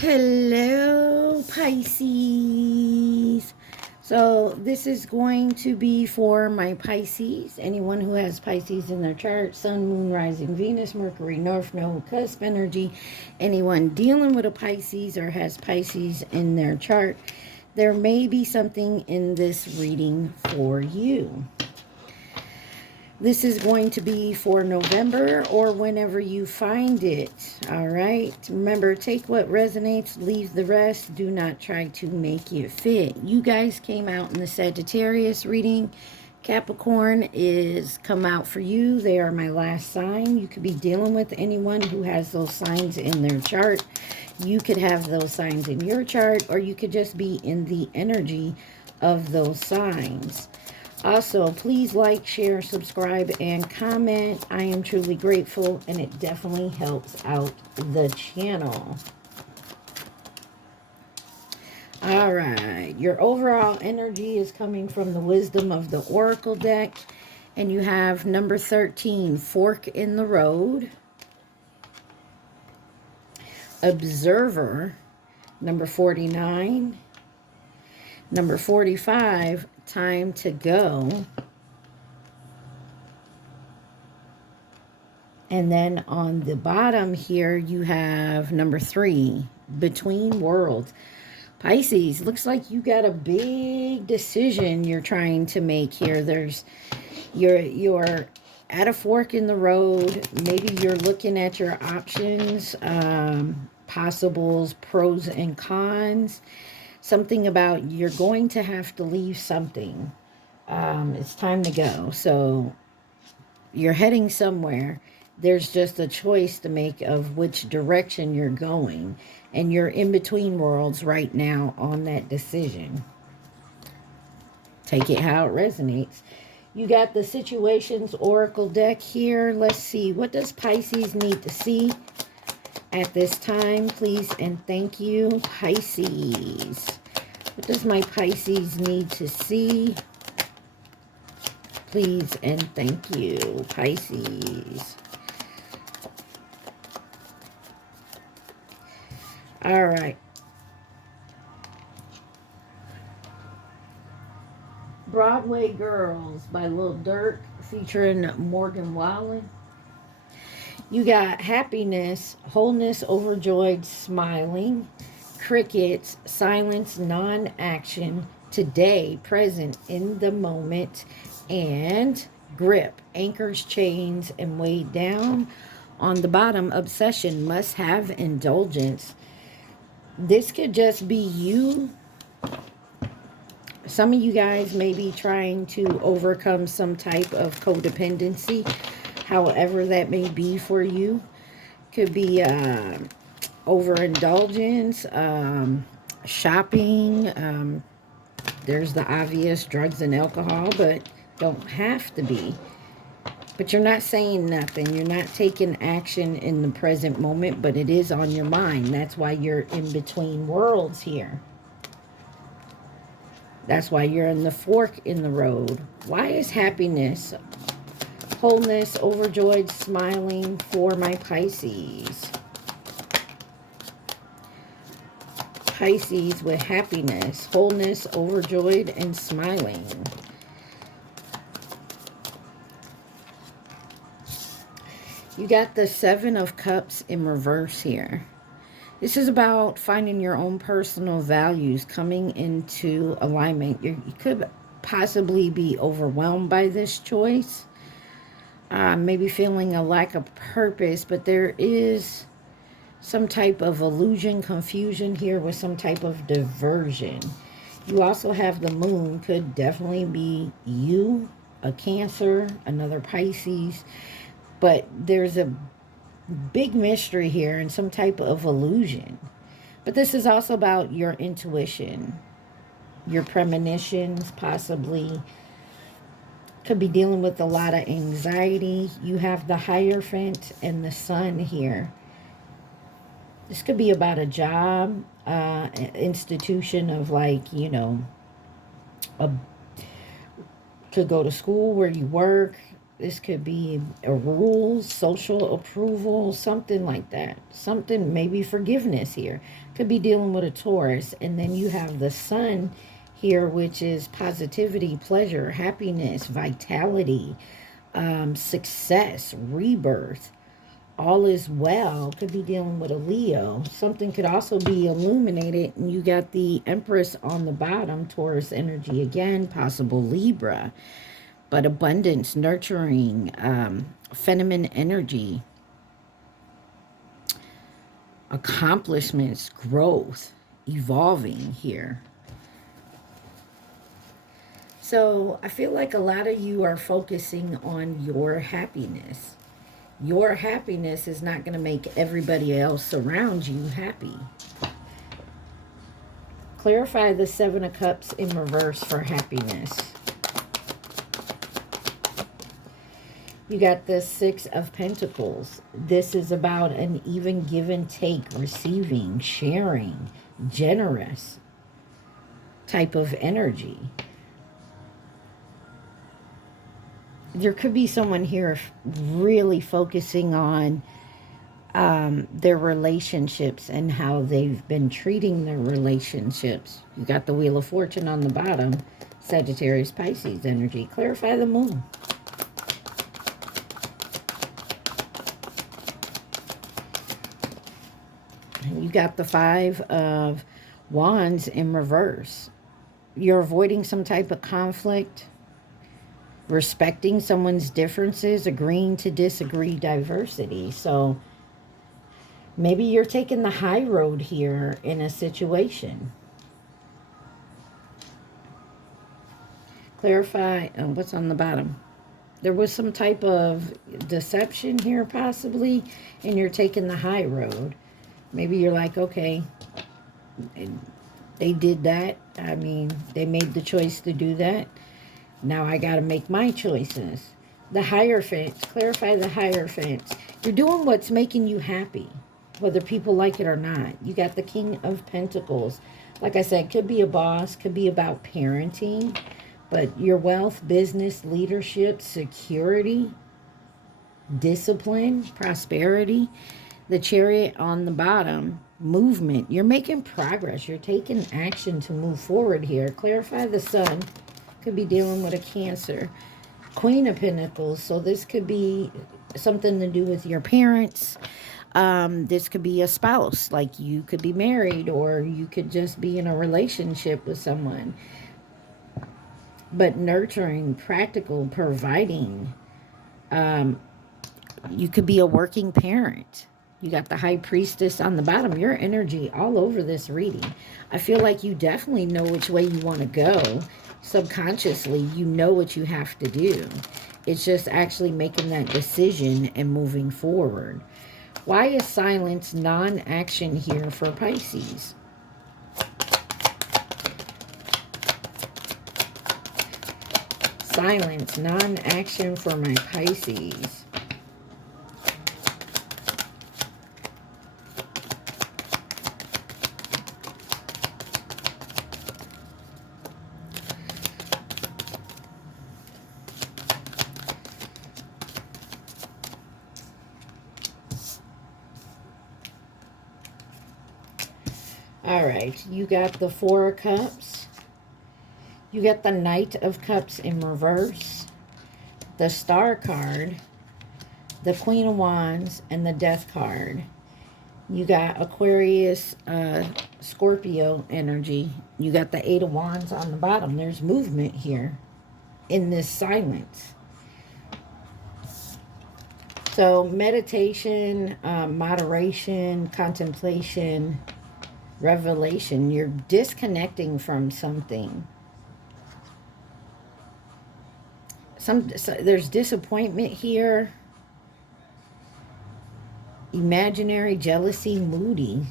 Hello, Pisces. So this is going to be for my Pisces. Anyone who has Pisces in their chart, Sun, Moon, Rising, Venus, Mercury, North Node, Cusp energy. Anyone dealing with a Pisces or has Pisces in their chart, there may be something in this reading for you. This is going to be for November or whenever you find it. All right. Remember, take what resonates, leave the rest. Do not try to make it fit. You guys came out in the Sagittarius reading. Capricorn is come out for you. They are my last sign. You could be dealing with anyone who has those signs in their chart. You could have those signs in your chart, or you could just be in the energy of those signs. Also, please like, share, subscribe, and comment. I am truly grateful, and it definitely helps out the channel. All right. Your overall energy is coming from the Wisdom of the Oracle deck. And you have number 13, Fork in the Road. Observer, number 49. Number 45, Time to Go. And then on the bottom here, you have number 3, Between Worlds. Pisces, looks like you got a big decision you're trying to make here. You're at a fork in the road. Maybe you're looking at your options, possibles, pros and cons. Something about you're going to have to leave something. It's time to go. So you're heading somewhere. There's just a choice to make of which direction you're going. And you're in between worlds right now on that decision. Take it how it resonates. You got the Situations Oracle deck here. Let's see. What does Pisces need to see at this time? Please and thank you, Pisces. What does my Pisces need to see? Please and thank you, Pisces. All right. Broadway Girls by Lil Durk featuring Morgan Wallen. You got happiness, wholeness, overjoyed, smiling, crickets, silence, non-action, today, present, in the moment, and grip, anchors, chains, and weighed down. On the bottom, obsession, must have indulgence. This could just be you. Some of you guys may be trying to overcome some type of codependency, however that may be for you. Could be overindulgence, shopping. There's the obvious drugs and alcohol, but don't have to be. But you're not saying nothing. You're not taking action in the present moment, but it is on your mind. That's why you're in between worlds here. That's why you're in the fork in the road. Why is happiness, wholeness, overjoyed, smiling for my Pisces? Pisces with happiness, wholeness, overjoyed, and smiling. You got the Seven of Cups in reverse here. This is about finding your own personal values, coming into alignment. You could possibly be overwhelmed by this choice. Maybe feeling a lack of purpose, but there is some type of illusion, confusion here with some type of diversion. You also have the moon. Could definitely be you, a Cancer, another Pisces. But there's a big mystery here and some type of illusion. But this is also about your intuition, your premonitions, possibly. Could be dealing with a lot of anxiety. You have the Hierophant and the Sun here. This could be about a job, institution of like, you know, could go to school where you work. This could be a rule, social approval, something like that. Something, maybe forgiveness here. Could be dealing with a Taurus. And then you have the sun here, which is positivity, pleasure, happiness, vitality, success, rebirth. All is well. Could be dealing with a Leo. Something could also be illuminated. And you got the Empress on the bottom, Taurus energy again, possible Libra. But abundance, nurturing, feminine energy, accomplishments, growth, evolving here. So I feel like a lot of you are focusing on your happiness. Your happiness is not going to make everybody else around you happy. Clarify the Seven of Cups in reverse for happiness. You got the Six of Pentacles. This is about an even give and take, receiving, sharing, generous type of energy. There could be someone here really focusing on their relationships and how they've been treating their relationships. You got the Wheel of Fortune on the bottom, Sagittarius, Pisces energy. Clarify the moon. You got the Five of Wands in reverse. You're avoiding some type of conflict, respecting someone's differences, agreeing to disagree, diversity. So maybe you're taking the high road here in a situation. Clarify what's on the bottom. There was some type of deception here possibly, and you're taking the high road. Maybe you're like, okay, they did that. I mean, they made the choice to do that. Now I got to make my choices. The Hierophant. Clarify the Hierophant. You're doing what's making you happy, whether people like it or not. You got the King of Pentacles. Like I said, could be a boss, could be about parenting, but your wealth, business, leadership, security, discipline, prosperity. The Chariot on the bottom, movement. You're making progress. You're taking action to move forward here. Clarify the Sun. Could be dealing with a Cancer. Queen of Pentacles. So this could be something to do with your parents. This could be a spouse. Like you could be married, or you could just be in a relationship with someone. But nurturing, practical, providing. You could be a working parent. You got the High Priestess on the bottom. Your energy all over this reading. I feel like you definitely know which way you want to go. Subconsciously, you know what you have to do. It's just actually making that decision and moving forward. Why is silence non-action here for Pisces? Silence, non-action for my Pisces. All right, you got the Four of Cups. You got the Knight of Cups in reverse, the Star card, the Queen of Wands, and the Death card. You got Aquarius, Scorpio energy. You got the Eight of Wands on the bottom. There's movement here in this silence. So meditation, moderation, contemplation, revelation. You're disconnecting from something. There's disappointment here. Imaginary, jealousy, moody.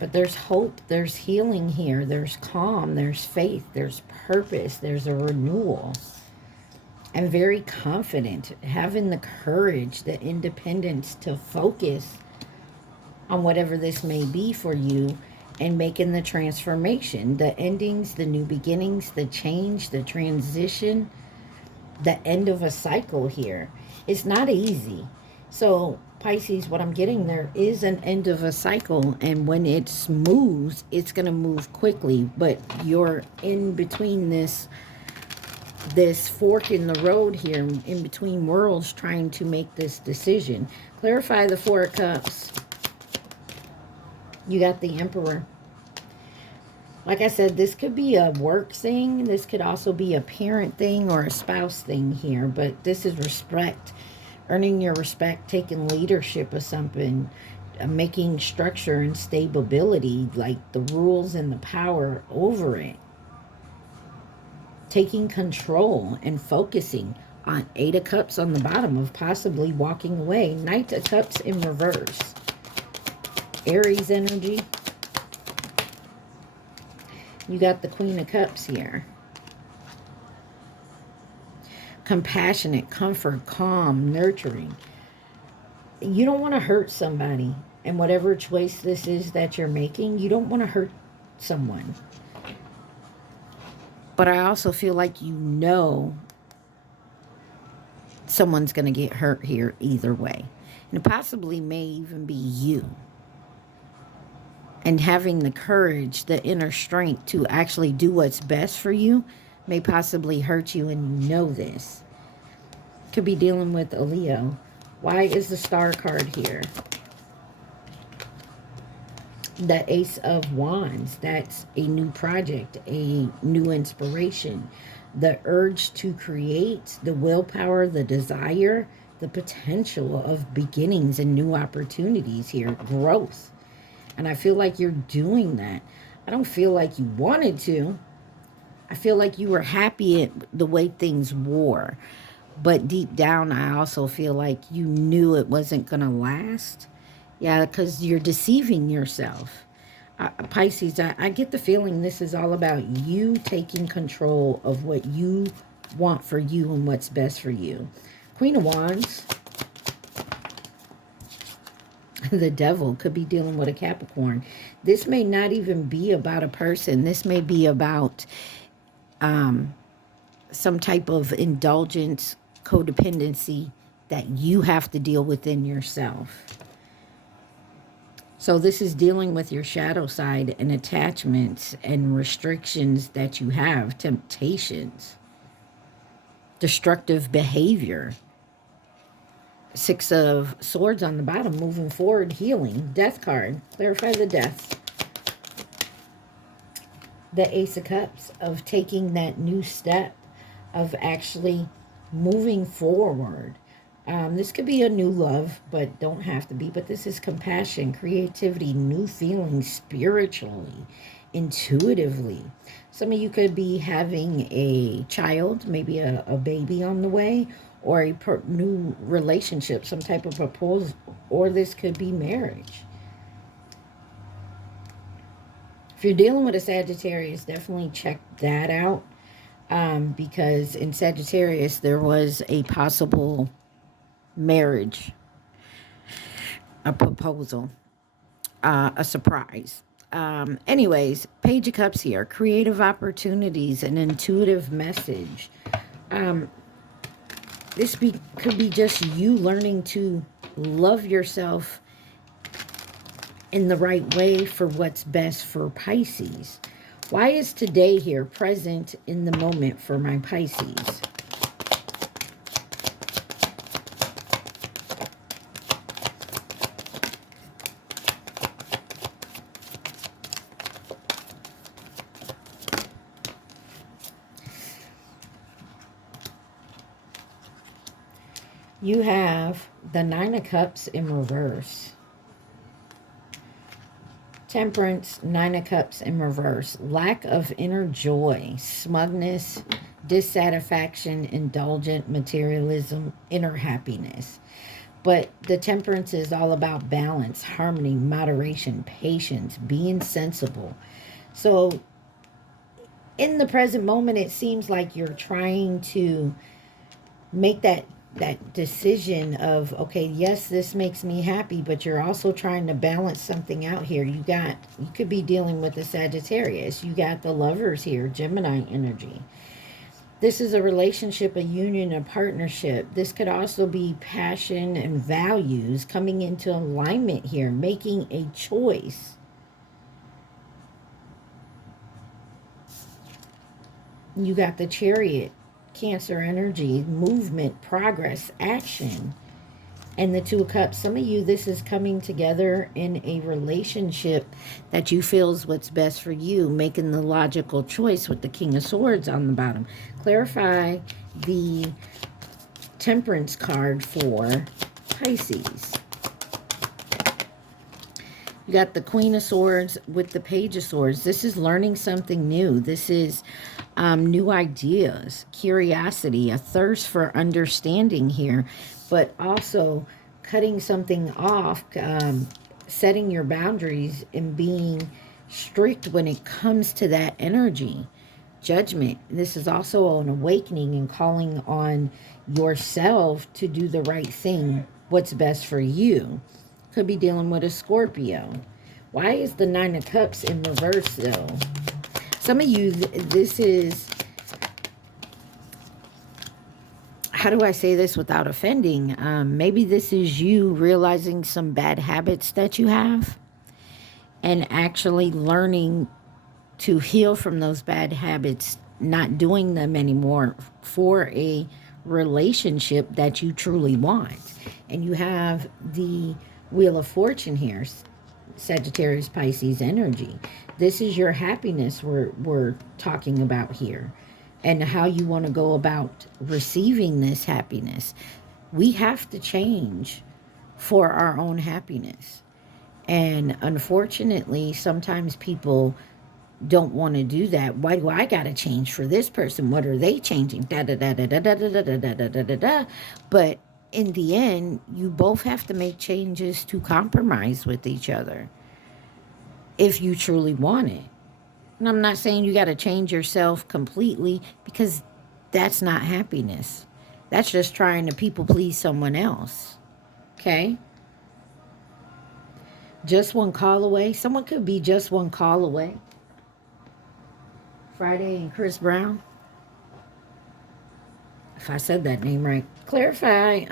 But there's hope, there's healing here, there's calm, there's faith, there's purpose, there's a renewal. And very confident, having the courage, the independence to focus on whatever this may be for you and making the transformation, the endings, the new beginnings, the change, the transition. the end of a cycle here. It's not easy. So Pisces, what I'm getting, there is an end of a cycle, and when it moves, it's going to move quickly, but you're in between this fork in the road here, in between worlds, trying to make this decision. Clarify the Four of Cups. You got the Emperor. Like I said, this could be a work thing. This could also be a parent thing or a spouse thing here. But this is respect. Earning your respect, taking leadership of something, making structure and stability, like the rules and the power over it. Taking control and focusing on Eight of Cups on the bottom of possibly walking away. Knight of Cups in reverse. Aries energy. You got the Queen of Cups here. Compassionate, comfort, calm, nurturing. You don't want to hurt somebody. And whatever choice this is that you're making, you don't want to hurt someone. But I also feel like you know someone's going to get hurt here either way. And it possibly may even be you. And having the courage, the inner strength to actually do what's best for you may possibly hurt you, and you know this. Could be dealing with a Leo. Why is the Star card here? The Ace of Wands. That's a new project, a new inspiration. The urge to create, the willpower, the desire, the potential of beginnings and new opportunities here. Growth. And I feel like you're doing that. I don't feel like you wanted to. I feel like you were happy at the way things were. But deep down, I also feel like you knew it wasn't going to last. Yeah, because you're deceiving yourself. Pisces, I get the feeling this is all about you taking control of what you want for you and what's best for you. Queen of Wands. The Devil could be dealing with a Capricorn. This may not even be about a person. This may be about some type of indulgence, codependency that you have to deal with in yourself. So this is dealing with your shadow side and attachments and restrictions that you have, temptations, destructive behavior. Six of Swords on the bottom, moving forward, healing. Death card, clarify the death. The Ace of Cups, of taking that new step, of actually moving forward. This could be a new love, but don't have to be. But this is compassion, creativity, new feelings spiritually, intuitively. Some of you could be having a child, maybe a baby on the way, or a new relationship, some type of proposal, or this could be marriage. If you're dealing with a Sagittarius, definitely check that out, because in Sagittarius there was a possible marriage, a proposal, a surprise. Anyways, Page of Cups here, creative opportunities, an intuitive message. This could be just you learning to love yourself in the right way for what's best for Pisces. Why is today here present in the moment for my Pisces? You have the Nine of Cups in reverse. Temperance, Nine of Cups in reverse. Lack of inner joy, smugness, dissatisfaction, indulgent materialism, inner happiness. But the Temperance is all about balance, harmony, moderation, patience, being sensible. So in the present moment, it seems like you're trying to make that decision of, okay, yes, this makes me happy, but you're also trying to balance something out here. You could be dealing with the Sagittarius. You got the Lovers here, Gemini energy. This is a relationship, a union, a partnership. This could also be passion and values coming into alignment here, making a choice. You got the Chariot, Cancer energy, movement, progress, action. And the Two of Cups. Some of you, this is coming together in a relationship that you feel is what's best for you, making the logical choice with the King of Swords on the bottom. Clarify the Temperance card for Pisces. You got the Queen of Swords with the Page of Swords. This is learning something new. This is new ideas, curiosity, a thirst for understanding here, but also cutting something off, setting your boundaries and being strict when it comes to that energy. Judgment. This is also an awakening and calling on yourself to do the right thing, what's best for you. Could be dealing with a Scorpio. Why is the Nine of Cups in reverse though? Some of you, this is, how do I say this without offending? Maybe this is you realizing some bad habits that you have and actually learning to heal from those bad habits, not doing them anymore for a relationship that you truly want. And you have the Wheel of Fortune here, Sagittarius, Pisces energy. This is your happiness we're talking about here, and how you want to go about receiving this happiness. We have to change for our own happiness. And unfortunately, sometimes people don't want to do that. Why do I got to change for this person? What are they changing? Da da da da da da da da da da da da. But in the end, you both have to make changes to compromise with each other if you truly want it. And I'm not saying you got to change yourself completely, because that's not happiness. That's just trying to people please someone else. Okay? Just one call away. Someone could be just one call away. Friday and Chris Brown. If I said that name right. Clarify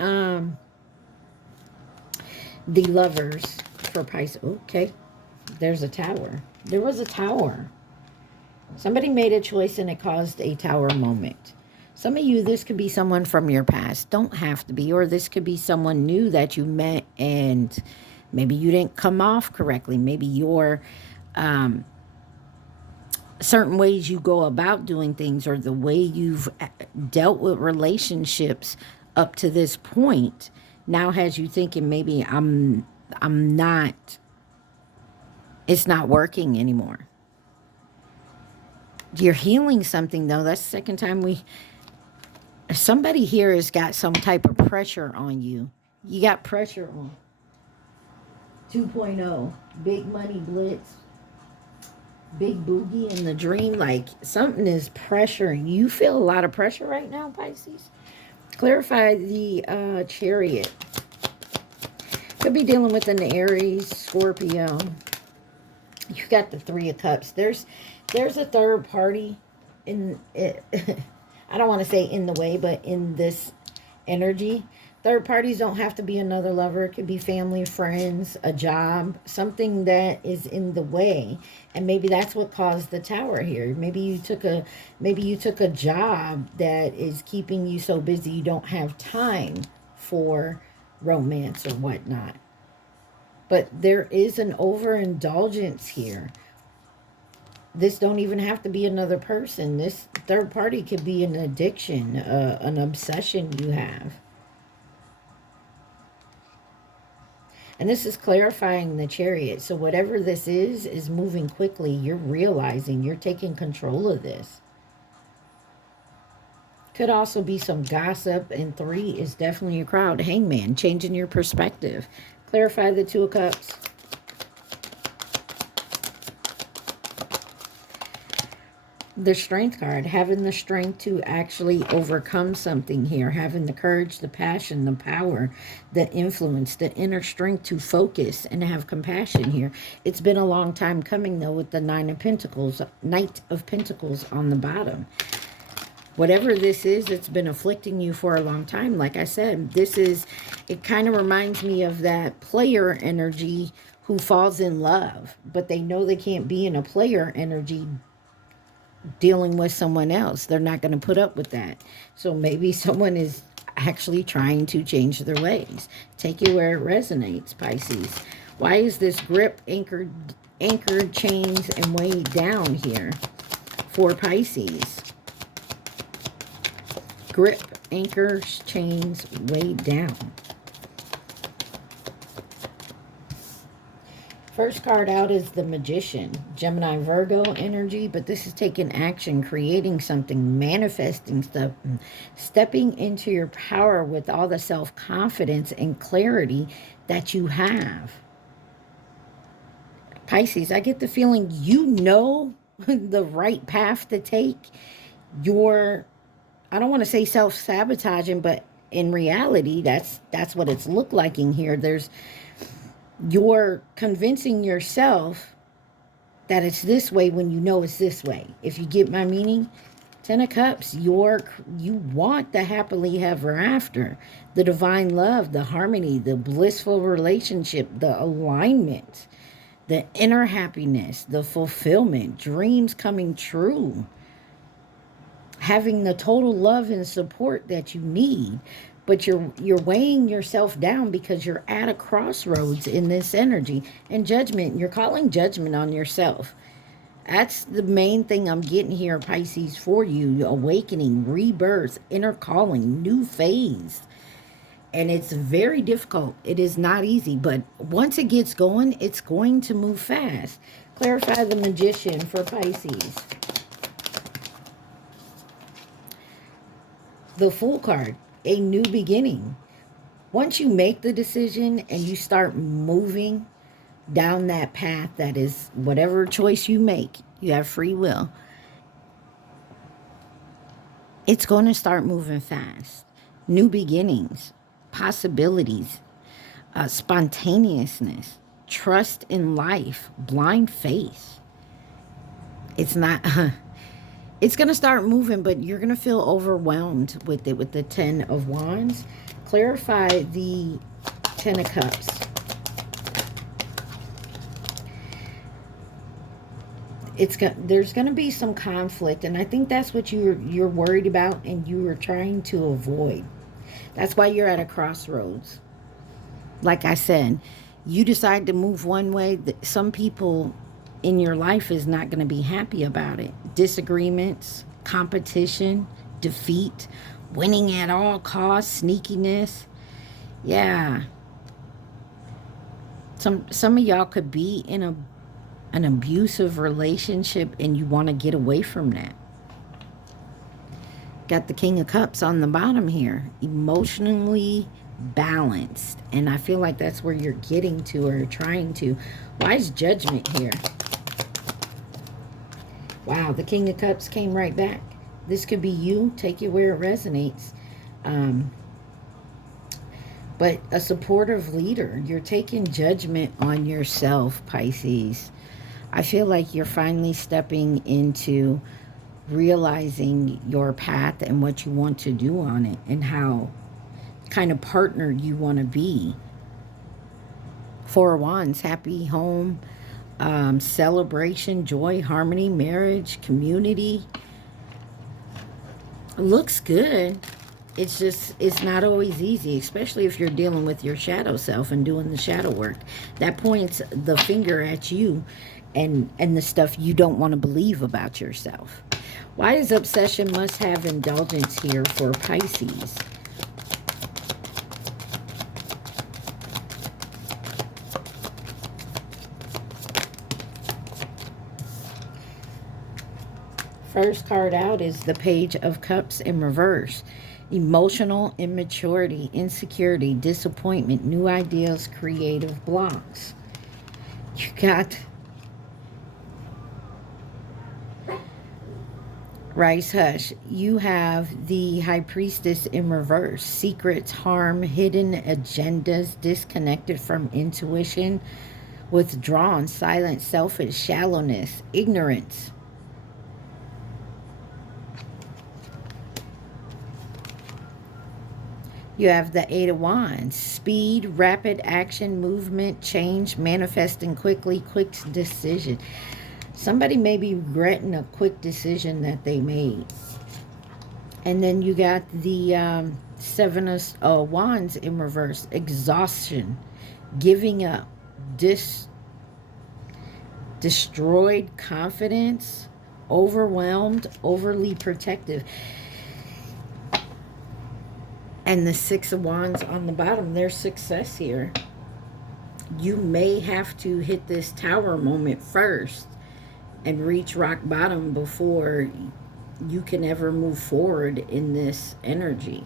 the Lovers for Pisces. Okay. There's a tower. There was a tower. Somebody made a choice and it caused a tower moment. Some of you, this could be someone from your past. Don't have to be. Or this could be someone new that you met and maybe you didn't come off correctly. Maybe your certain ways you go about doing things, or the way you've dealt with relationships up to this point now has you thinking maybe I'm not, it's not working anymore. You're healing something though. That's the second time somebody here has got some type of pressure on you. You got pressure on. 2.0, big money blitz, big boogie in the dream. Like something is pressuring. You feel a lot of pressure right now, Pisces. Clarify the Chariot. Could be dealing with an Aries, Scorpio. You got the Three of Cups. There's a third party in it. I don't want to say in the way, but in this energy. Third parties don't have to be another lover. It could be family, friends, a job, something that is in the way. And maybe that's what caused the tower here. Maybe you took a job that is keeping you so busy you don't have time for romance or whatnot. But there is an overindulgence here. This don't even have to be another person. This third party could be an addiction, an obsession you have. And this is clarifying the Chariot. So whatever this is moving quickly. You're realizing you're taking control of this. Could also be some gossip. And 3 is definitely a crowd. Hangman, changing your perspective. Clarify the Two of Cups. The Strength card, having the strength to actually overcome something here, having the courage, the passion, the power, the influence, the inner strength to focus and have compassion here. It's been a long time coming though with the Knight of Pentacles on the bottom. Whatever this is, it's been afflicting you for a long time. Like I said, it kind of reminds me of that player energy who falls in love, but they know they can't be in a player energy dealing with someone else. They're not going to put up with that. So maybe someone is actually trying to change their ways. Take it where it resonates, Pisces. Why is this grip anchored chains and weighed down here for Pisces? Grip, anchors, chains, weighed down. First card out is the Magician, Gemini, Virgo energy, but this is taking action, creating something, manifesting stuff, stepping into your power with all the self-confidence and clarity that you have. Pisces, I get the feeling you know the right path to take. I don't want to say self-sabotaging, but in reality, that's what it's looked like in here. You're convincing yourself that it's this way when you know it's this way. If you get my meaning, Ten of Cups, you want the happily ever after, the divine love, the harmony, the blissful relationship, the alignment, the inner happiness, the fulfillment, dreams coming true, having the total love and support that you need. But you're weighing yourself down because you're at a crossroads in this energy. And judgment, you're calling judgment on yourself. That's the main thing I'm getting here, Pisces, for you. Awakening, rebirth, inner calling, new phase. And it's very difficult. It is not easy. But once it gets going, it's going to move fast. Clarify the Magician for Pisces. The Fool card. A new beginning. Once you make the decision and you start moving down that path, that is whatever choice you make, you have free will, it's going to start moving fast. New beginnings, possibilities, spontaneousness, trust in life, blind faith. It's not... It's going to start moving, but you're going to feel overwhelmed with it with the Ten of Wands. Clarify the Ten of Cups. There's going to be some conflict, and I think that's what you're worried about and you are trying to avoid. That's why you're at a crossroads. Like I said, you decide to move one way. Some people in your life is not going to be happy about it. Disagreements, competition, defeat, winning at all costs, sneakiness. Yeah. Some of y'all could be in an abusive relationship and you want to get away from that. Got the King of Cups on the bottom here. Emotionally balanced. And I feel like that's where you're getting to or trying to. Why is Judgment here? Wow, the King of Cups came right back. This could be you. Take it where it resonates. But a supportive leader. You're taking judgment on yourself, Pisces. I feel like you're finally stepping into realizing your path and what you want to do on it and how kind of partner you want to be. Four of Wands, happy home. Celebration, joy, harmony, marriage, community. Looks good. It's just, it's not always easy, especially if you're dealing with your shadow self and doing the shadow work. That points the finger at you and the stuff you don't want to believe about yourself. Why is obsession must have indulgence here for Pisces? First card out is the Page of Cups in reverse. Emotional immaturity, insecurity, disappointment, new ideas, creative blocks. You got Rice Hush. You have the High Priestess in reverse. Secrets, harm, hidden agendas, disconnected from intuition, withdrawn, silent, selfish, shallowness, ignorance. You have the Eight of Wands. Speed, rapid action, movement, change, manifesting quickly, quick decision. Somebody may be regretting a quick decision that they made. And then you got the Seven of Wands in reverse. Exhaustion, giving up, destroyed confidence, overwhelmed, overly protective. And the Six of Wands on the bottom, there's success here. You may have to hit this tower moment first and reach rock bottom before you can ever move forward in this energy.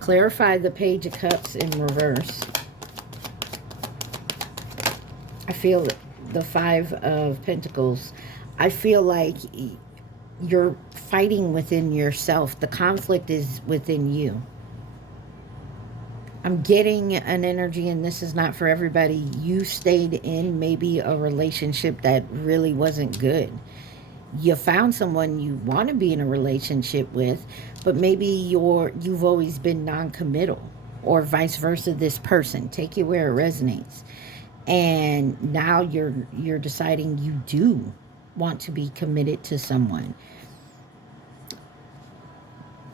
Clarify the Page of Cups in reverse. I feel the Five of Pentacles. I feel like you're fighting within yourself. The conflict is within you. I'm getting an energy, and this is not for everybody. You stayed in maybe a relationship that really wasn't good. You found someone you want to be in a relationship with, but maybe you've always been non-committal, or vice versa. This person, take it where it resonates, and now you're deciding you do want to be committed to someone,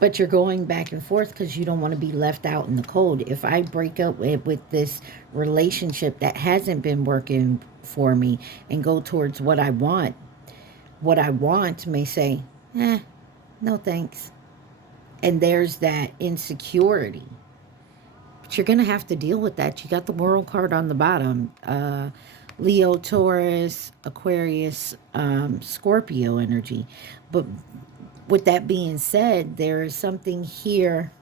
but you're going back and forth because you don't want to be left out in the cold. If I break up with this relationship that hasn't been working for me and go towards what I want may say, no thanks. And there's that insecurity. But you're going to have to deal with that. You got the World card on the bottom. Leo, Taurus, Aquarius, Scorpio energy. But with that being said, there is something here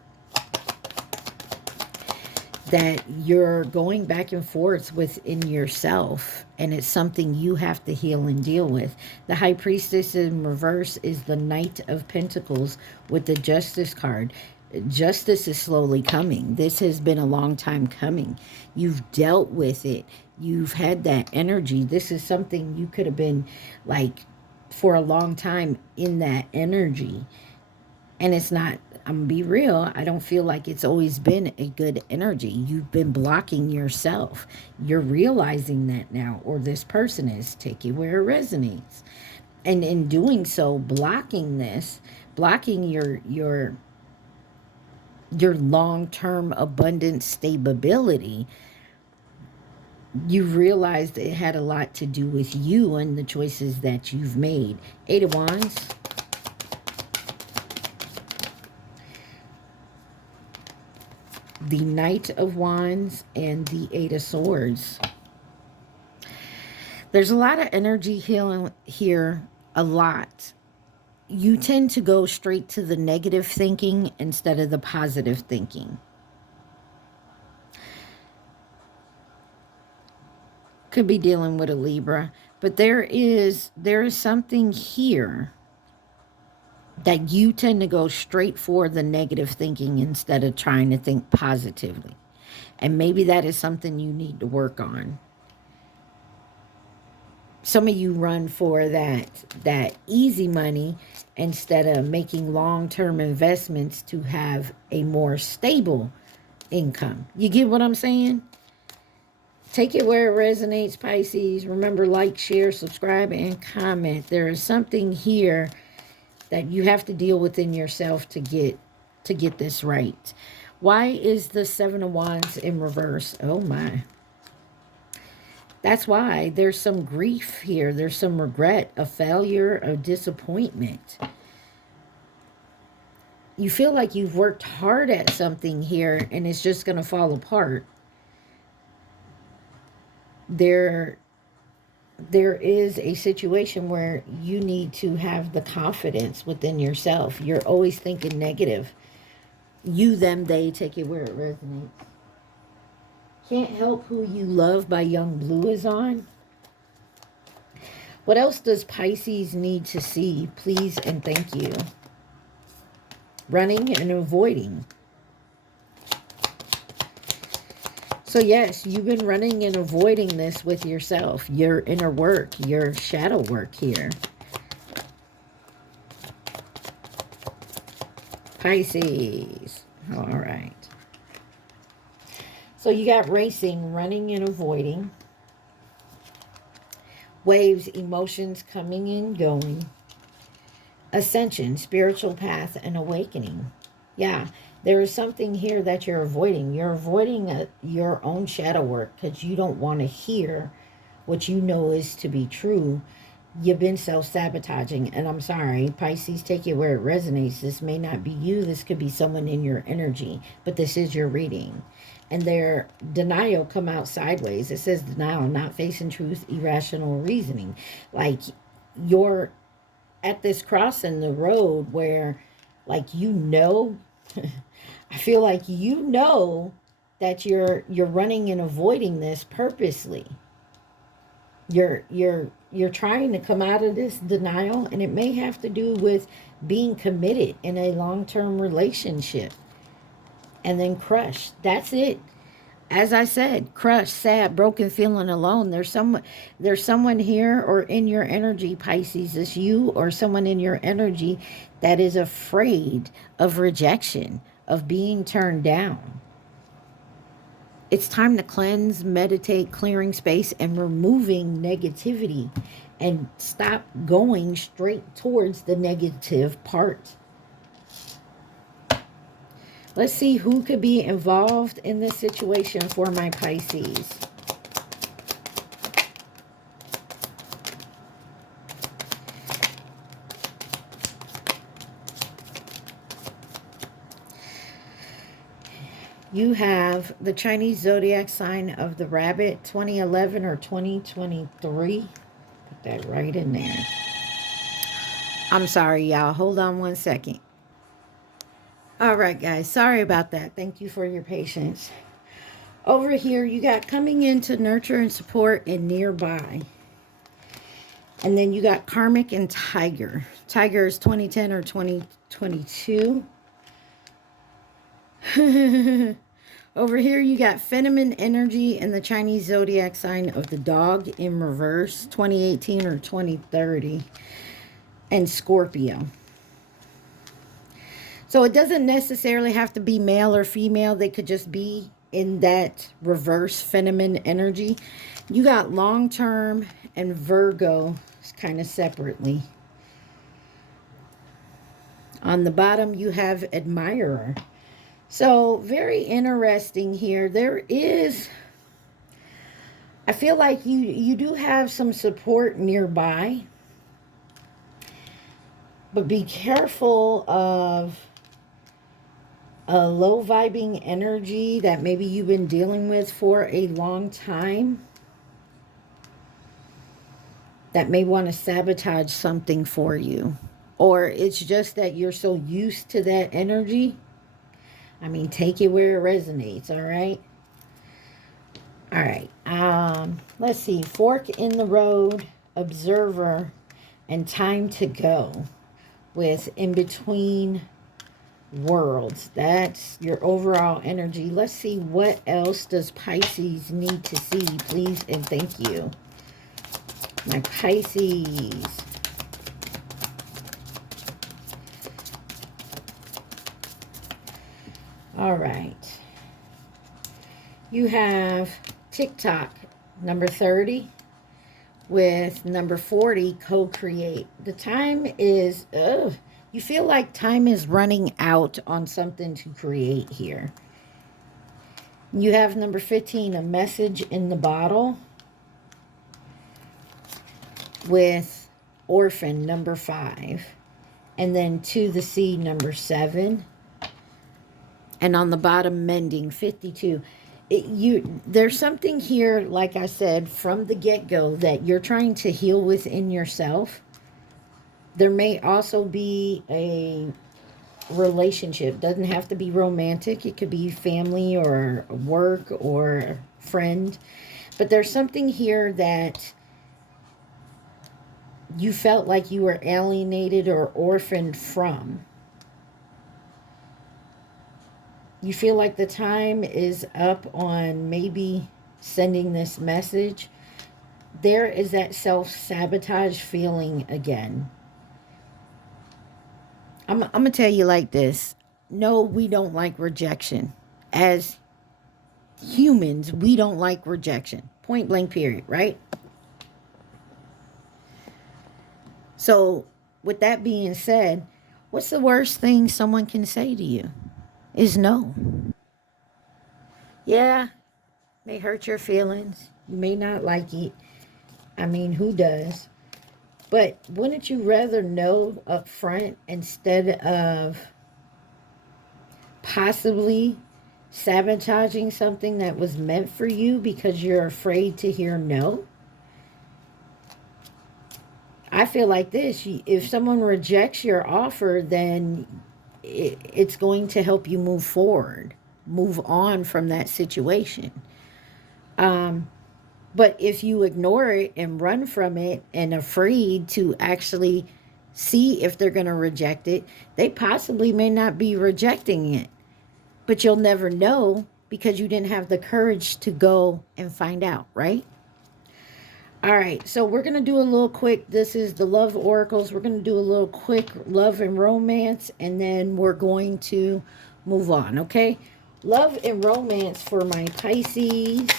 that you're going back and forth within yourself, and it's something you have to heal and deal with. The High Priestess in reverse is the Knight of Pentacles with the Justice card. Justice is slowly coming. This has been a long time coming. You've dealt with it. You've had that energy. This is something you could have been like for a long time in that energy. And it's not, I'm gonna be real, I don't feel like it's always been a good energy. You've been blocking yourself. You're realizing that now, or this person is. Take it where it resonates. And in doing so, blocking your long-term abundant stability, you realized it had a lot to do with you and the choices that you've made. Eight of Wands. The Knight of Wands and the Eight of Swords. There's a lot of energy healing here, a lot. You tend to go straight to the negative thinking instead of the positive thinking. Could be dealing with a Libra, but there is something here that you tend to go straight for the negative thinking instead of trying to think positively. And maybe that is something you need to work on. Some of you run for that easy money instead of making long-term investments to have a more stable income. You get what I'm saying? Take it where it resonates, Pisces. Remember, like, share, subscribe, and comment. There is something here that you have to deal within yourself to get this right. Why is the Seven of Wands in reverse? Oh my. That's why there's some grief here. There's some regret, a failure, a disappointment. You feel like you've worked hard at something here and it's just going to fall apart. There is a situation where you need to have the confidence within yourself. You're always thinking negative. You, them, they, take it where it resonates. Can't Help Who You Love by Young Blue is on. What else does Pisces need to see? Please and thank you. Running and avoiding. So yes, you've been running and avoiding this with yourself. Your inner work, your shadow work here. Pisces. All right. So you got racing, running, and avoiding. Waves, emotions coming and going. Ascension, spiritual path, and awakening. Yeah, there is something here that you're avoiding. You're avoiding your own shadow work because you don't want to hear what you know is to be true. You've been self-sabotaging, and I'm sorry, Pisces, take it where it resonates. This may not be you. This could be someone in your energy, but this is your reading. And their denial come out sideways. It says denial, not facing truth, irrational reasoning. Like you're at this cross in the road where, like, you know, I feel like you know that you're running and avoiding this purposely. You're trying to come out of this denial, and it may have to do with being committed in a long-term relationship and then crushed. That's it. As I said, crushed, sad, broken, feeling alone. There's someone here or in your energy, Pisces. It's you or someone in your energy that is afraid of rejection, of being turned down. It's time to cleanse, meditate, clearing space, and removing negativity, and stop going straight towards the negative part. Let's see who could be involved in this situation for my Pisces. You have the Chinese zodiac sign of the rabbit, 2011 or 2023. Put that right in there. I'm sorry, y'all. Hold on one second. All right, guys. Sorry about that. Thank you for your patience. Over here, you got coming in to nurture and support and nearby. And then you got karmic and tiger. Tiger is 2010 or 2022. Over here, you got feminine energy and the Chinese zodiac sign of the dog in reverse, 2018 or 2030. And Scorpio. So it doesn't necessarily have to be male or female. They could just be in that reverse feminine energy. You got long-term and Virgo kind of separately. On the bottom, you have admirer. So very interesting here. There is, I feel like you do have some support nearby. But be careful of a low vibing energy that maybe you've been dealing with for a long time that may want to sabotage something for you. Or it's just that you're so used to that energy. I mean, take it where it resonates, all right? All right. Let's see. Fork in the road, observer, and time to go with in between worlds. That's your overall energy. Let's see what else does Pisces need to see, please and thank you. My Pisces. All right. You have TikTok, number 30, with number 40, co-create. The time is, you feel like time is running out on something to create here. You have number 15, a message in the bottle, with orphan, number 5. And then to the sea, number 7. And on the bottom, mending, 52. There's something here, like I said, from the get-go that you're trying to heal within yourself. There may also be a relationship. Doesn't have to be romantic. It could be family or work or friend. But there's something here that you felt like you were alienated or orphaned from. You feel like the time is up on maybe sending this message. There is that self-sabotage feeling again. I'm going to tell you like this. know we don't like rejection. As humans, we don't like rejection. Point blank period, right? So with that being said, what's the worst thing someone can say to you? Is no. Yeah, may hurt your feelings. You may not like it. I mean, who does? But wouldn't you rather know up front instead of possibly sabotaging something that was meant for you because you're afraid to hear no? I feel like this. If someone rejects your offer, then it's going to help you move forward, move on from that situation. But if you ignore it and run from it and afraid to actually see if they're going to reject it, they possibly may not be rejecting it. But you'll never know because you didn't have the courage to go and find out, right? All right, so we're going to do a little quick, this is the love oracles. We're going to do a little quick love and romance, and then we're going to move on, okay? Love and romance for my Pisces.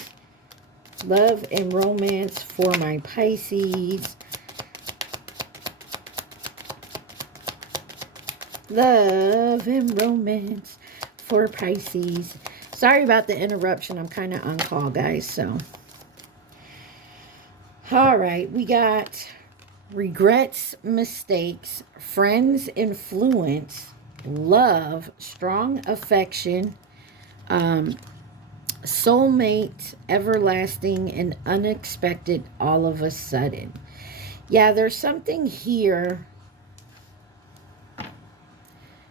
Love and romance for my Pisces. Love and romance for Pisces. Sorry about the interruption. I'm kind of on call, guys, so. All right, we got regrets, mistakes, friends, influence, love, strong affection, soulmate, everlasting, and unexpected all of a sudden. Yeah, there's something here.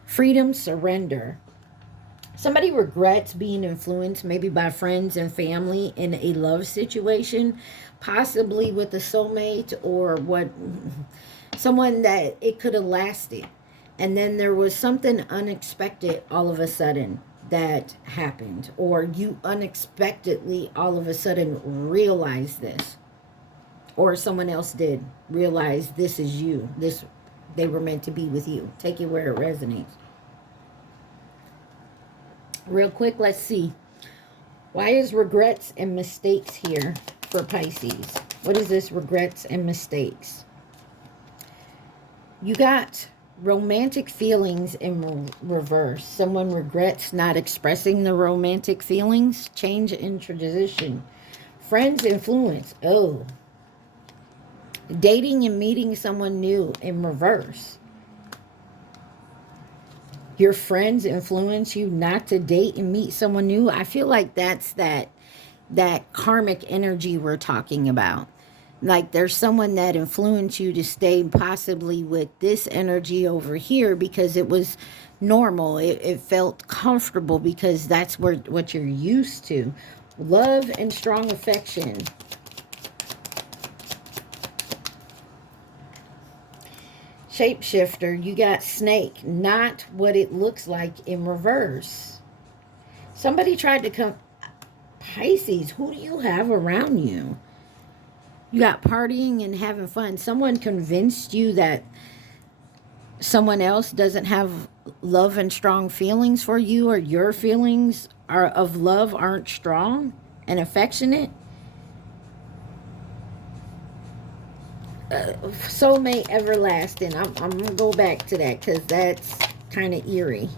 Freedom, surrender. Somebody regrets being influenced maybe by friends and family in a love situation, possibly with a soulmate or someone that it could have lasted. And then there was something unexpected all of a sudden that happened, or you unexpectedly all of a sudden realize this, or someone else did realize this is you, they were meant to be with you. Take it where it resonates. Real quick, let's see. Why is regrets and mistakes here for Pisces? What is this regrets and mistakes? You got romantic feelings in reverse. Someone regrets not expressing the romantic feelings. Change in tradition. Friends influence. Oh. Dating and meeting someone new in reverse. Your friends influence you not to date and meet someone new. I feel like that's that karmic energy we're talking about. Like there's someone that influenced you to stay possibly with this energy over here because it was normal. It felt comfortable because that's what you're used to. Love and strong affection. Shapeshifter, you got snake, not what it looks like in reverse. Somebody tried to come. Pisces, who do you have around you? You got partying and having fun. Someone convinced you that someone else doesn't have love and strong feelings for you, or your feelings of love aren't strong and affectionate. Soulmate everlasting. I'm gonna go back to that because that's kind of eerie.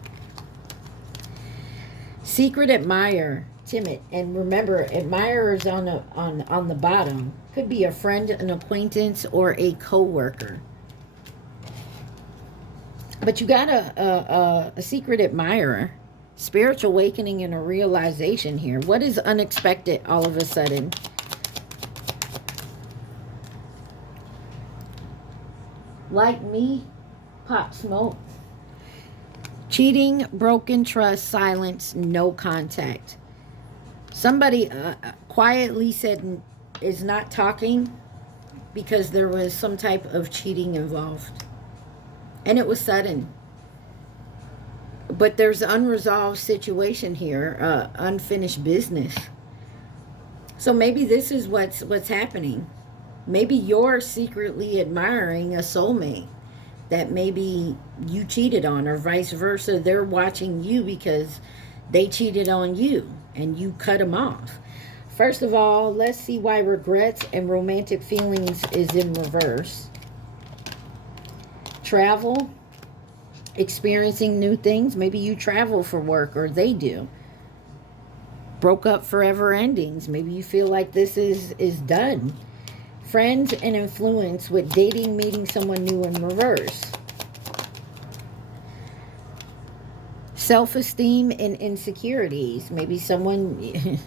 Secret admirer, timid, and remember, admirers on the bottom could be a friend, an acquaintance, or a co-worker. But you got a secret admirer, spiritual awakening, and a realization here. What is unexpected all of a sudden? Like me, pop smoke. Cheating, broken trust, silence, no contact. Somebody quietly said is not talking because there was some type of cheating involved. And it was sudden. But there's an unresolved situation here, unfinished business. So maybe this is what's happening. Maybe you're secretly admiring a soulmate. that maybe you cheated on, or vice versa. They're watching you because they cheated on you and you cut them off. First of all, let's see why regrets and romantic feelings is in reverse. Travel, experiencing new things. Maybe you travel for work, or they do. Broke up, forever endings. Maybe you feel like this is done. Friends and influence, with dating, meeting someone new in reverse. Self-esteem and insecurities. Maybe someone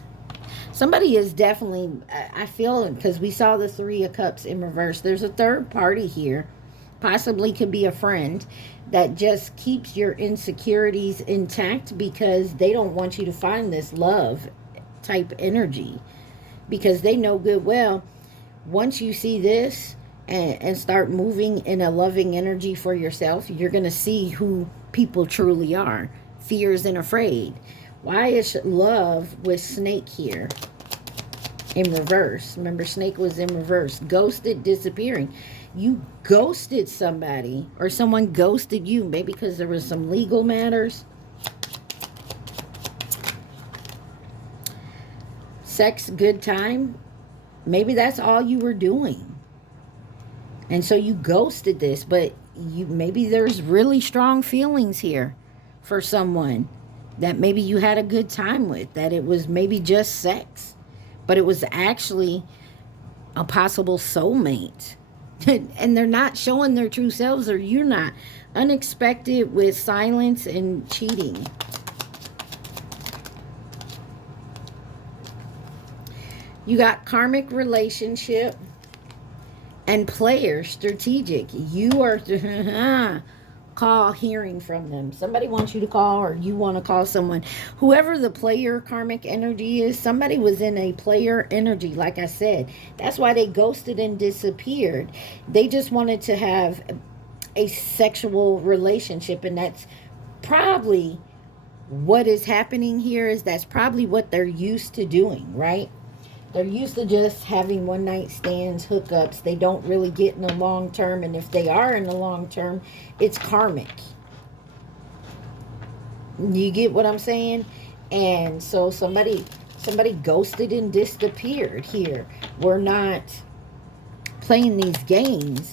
somebody is definitely, I feel, because we saw the Three of Cups in reverse, there's a third party here, possibly could be a friend, that just keeps your insecurities intact because they don't want you to find this love type energy, because they know good well, once you see this and start moving in a loving energy for yourself, you're going to see who people truly are. Fears and afraid. Why is love with snake here in reverse? Remember, snake was in reverse. Ghosted, disappearing. You ghosted somebody, or someone ghosted you, maybe because there was some legal matters. Sex, good time. Maybe that's all you were doing. And so you ghosted this, but maybe there's really strong feelings here for someone that maybe you had a good time with, that it was maybe just sex, but it was actually a possible soulmate. And they're not showing their true selves, or you're not. Unexpected with silence and cheating. You got karmic relationship and player, strategic. You are call, hearing from them. Somebody wants you to call, or you want to call someone. Whoever the player karmic energy is, somebody was in a player energy, like I said. That's why they ghosted and disappeared. They just wanted to have a sexual relationship, and that's probably what is happening here. Is that's probably what they're used to doing, right? They're used to just having one night stands, hookups. They don't really get in the long term. And if they are in the long term, it's karmic. You get what I'm saying? And so somebody ghosted and disappeared here. We're not playing these games.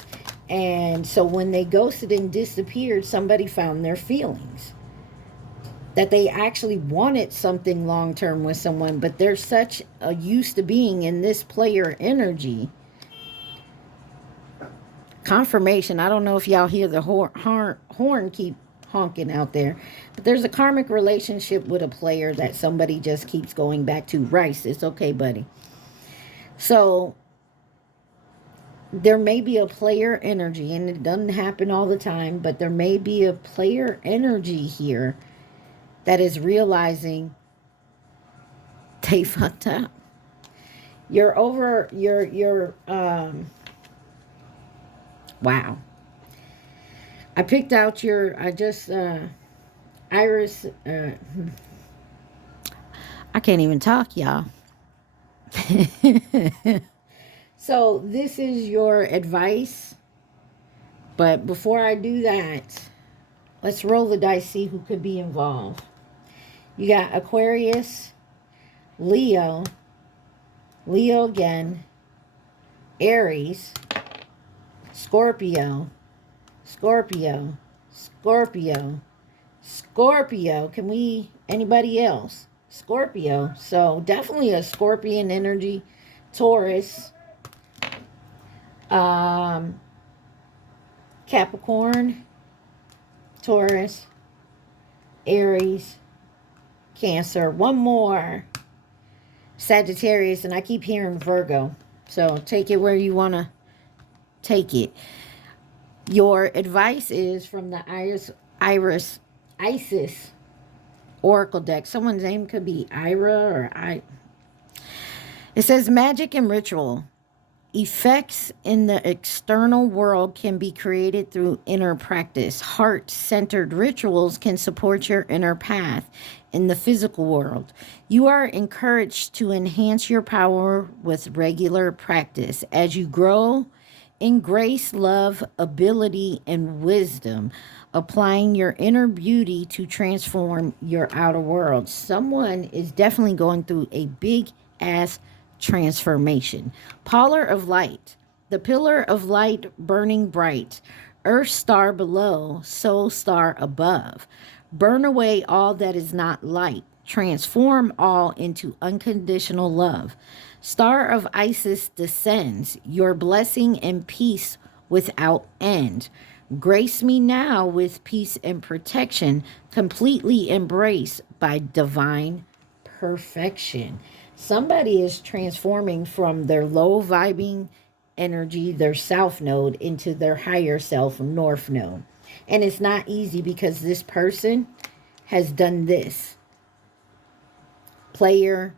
And so when they ghosted and disappeared, somebody found their feelings. That they actually wanted something long-term with someone, but they're such used to being in this player energy. Confirmation. I don't know if y'all hear the horn keep honking out there, but there's a karmic relationship with a player that somebody just keeps going back to. Rice, it's okay, buddy. So there may be a player energy, and it doesn't happen all the time, but there may be a player energy here that is realizing they fucked up. You're over, wow. I picked out Iris, I can't even talk, y'all. So this is your advice. But before I do that, let's roll the dice, see who could be involved. You got Aquarius, Leo again, Aries, Scorpio. Can we, anybody else? Scorpio. So definitely a Scorpion energy. Taurus. Capricorn. Taurus. Aries. Cancer. One more. Sagittarius. And I keep hearing Virgo. So take it where you want to take it. Your advice is from the Isis Oracle deck. Someone's name could be Ira or I. It says magic and ritual. Effects in the external world can be created through inner practice. Heart-centered rituals can support your inner path in the physical world. You are encouraged to enhance your power with regular practice. As you grow In grace, love, ability, and wisdom, applying your inner beauty to transform your outer world. Someone is definitely going through a big ass transformation. Polar of light, the pillar of light burning bright, earth star below, soul star above. Burn away all that is not light. Transform all into unconditional love. Star of Isis descends, your blessing and peace without end. Grace me now with peace and protection, completely embraced by divine perfection. Somebody is transforming from their low vibing energy, their south node, into their higher self, north node. And it's not easy because this person has done this player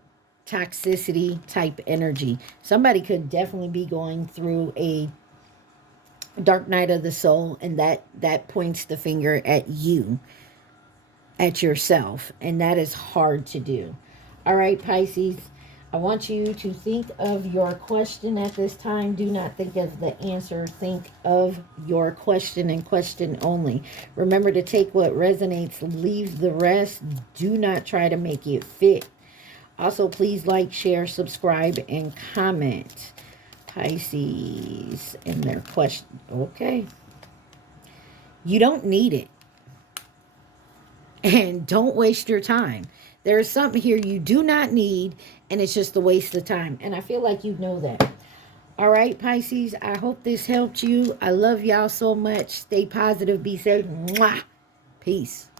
toxicity type energy. Somebody could definitely be going through a dark night of the soul, and that points the finger at you, at yourself, and that is hard to do. All right, Pisces, I want you to think of your question at this time. Do not think of the answer. Think of your question and question only. Remember to take what resonates, leave the rest. Do not try to make it fit. Also, please like, share, subscribe, and comment. Pisces and their question. Okay. You don't need it. And don't waste your time. There is something here you do not need, and it's just a waste of time. And I feel like you know that. All right, Pisces, I hope this helped you. I love y'all so much. Stay positive. Be safe. Mwah. Peace.